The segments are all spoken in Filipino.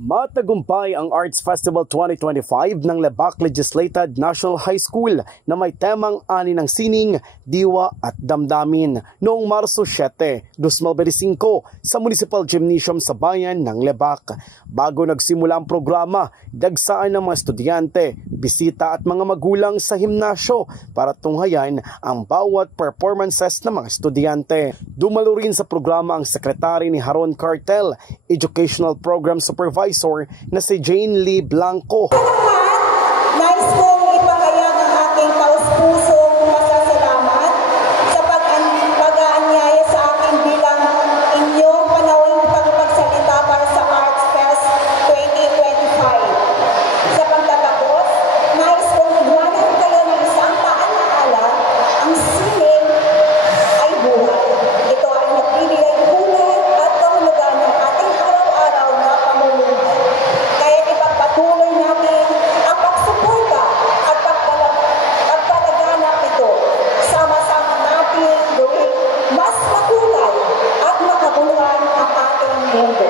Matagumpay ang Arts Festival 2025 ng Lebac Legislated National High School na may temang Ani ng Sining, Diwa at Damdamin noong Marso 7, 2025 sa Municipal Gymnasium sa bayan ng Lebac. Bago nagsimula ang programa, dagsaan ng mga estudyante, bisita at mga magulang sa himnasyo para tunghayan ang bawat performances ng mga estudyante. Dumalo rin sa programa ang sekretary ni Haron Cartel, Educational Program Supervisor na si Jane Lee Blanco. Nais kong ipahayag ang aking taus-pusong pasasalamat sa pag-aanyaya sa akin bilang inyong panawing pagpagsalita para sa Arts Fest 2025. Sa pagtatapos, nais kong iwanan kayo ng isang paalaala, ang sining ay buhay. Ito ay nagbibigay kulay at kahulugan ng ating araw-araw na pamumuhay. Kaya ipagpatuloy natin ang pagsuporta at pagpalaganap nito. Sama-sama natin gawing mas makulay at makabuluhan ang ating mundo.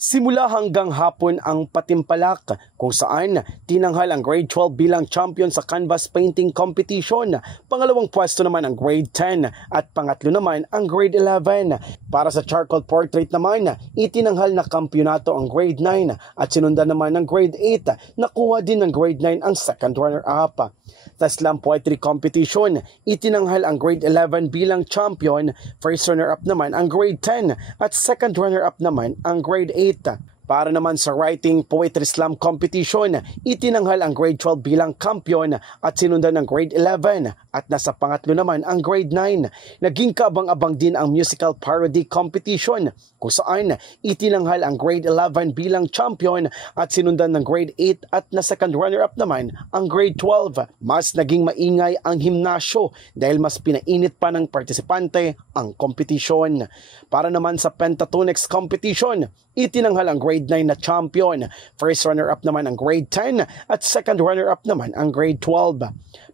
Simula hanggang hapon ang patimpalak kung saan tinanghal ang grade 12 bilang champion sa canvas painting competition. Pangalawang pwesto naman ang grade 10 at pangatlo naman ang grade 11. Para sa charcoal portrait naman, itinanghal na kampyonato ang grade 9 at sinundan naman ng grade 8. Nakuha din ng grade 9 ang second runner-up. Sa slam poetry competition, itinanghal ang grade 11 bilang champion, first runner-up naman ang grade 10 at second runner-up naman ang grade 8. Para naman sa writing poetry slam competition, itinanghal ang grade 12 bilang kampiyon at sinundan ng grade 11 at nasa pangatlo naman ang grade 9. Naging kaabang-abang din ang musical parody competition kung saan itinanghal ang grade 11 bilang champion at sinundan ng grade 8 at na second runner-up naman ang grade 12. Mas naging maingay ang himnasyo dahil mas pinainit pa ng partisipante ang competition. Para naman sa pentatonics competition, itinanghal ang grade 9 na champion, first runner-up naman ang grade 10 at second runner-up naman ang grade 12.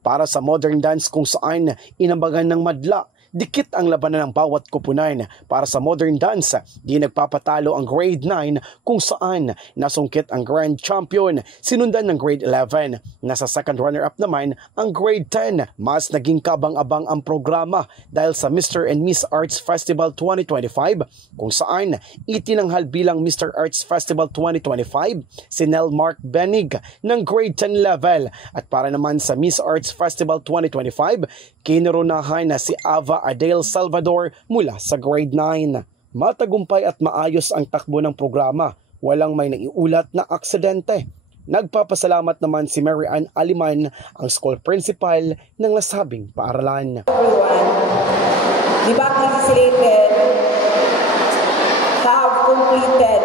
Para sa modern dance kung saan inambagan ng madla, dikit ang labanan ng bawat kupunan. Para sa modern dance, di nagpapatalo ang grade 9 kung saan nasungkit ang grand champion, sinundan ng grade 11. Nasa second runner-up naman ang grade 10. Mas naging kabang-abang ang programa dahil sa Mr. and Miss Arts Festival 2025 kung saan itinanghal bilang Mr. Arts Festival 2025 si Nel Mark Benig ng grade 10 level. At para naman sa Miss Arts Festival 2025, kinoronahan na si Ava Adele Salvador mula sa grade 9. Matagumpay at maayos ang takbo ng programa. Walang may naiulat na aksidente. Nagpapasalamat naman si Mary Ann Aliman, ang school principal ng nasabing paaralan. Everyone, Lebac Legislated have completed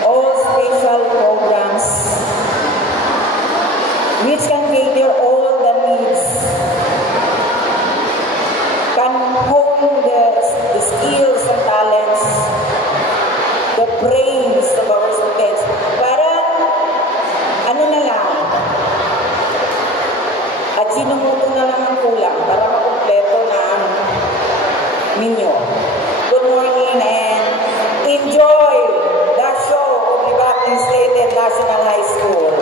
all special programs which can cater all the needs, can hone the skills and talents, the brains of our students. Para ano na lang, at sinumuto na lang ang kulang para makumpleto na ang minyo. Good morning and enjoy the show of Lebac Legislated National High School.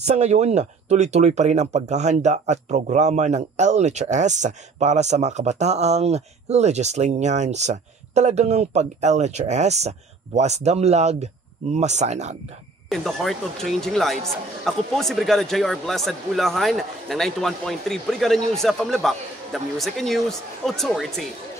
Sa ngayon, tuloy-tuloy pa rin ang paghahanda at programa ng LNHS para sa mga kabataang legislanians. Talagang ang pag-LNHS, buwas damlag, masanag. In the heart of changing lives, ako po si Brigada J.R. Blessed Bulahan ng 91.3 Brigada News FM Lebac, the Music and News Authority.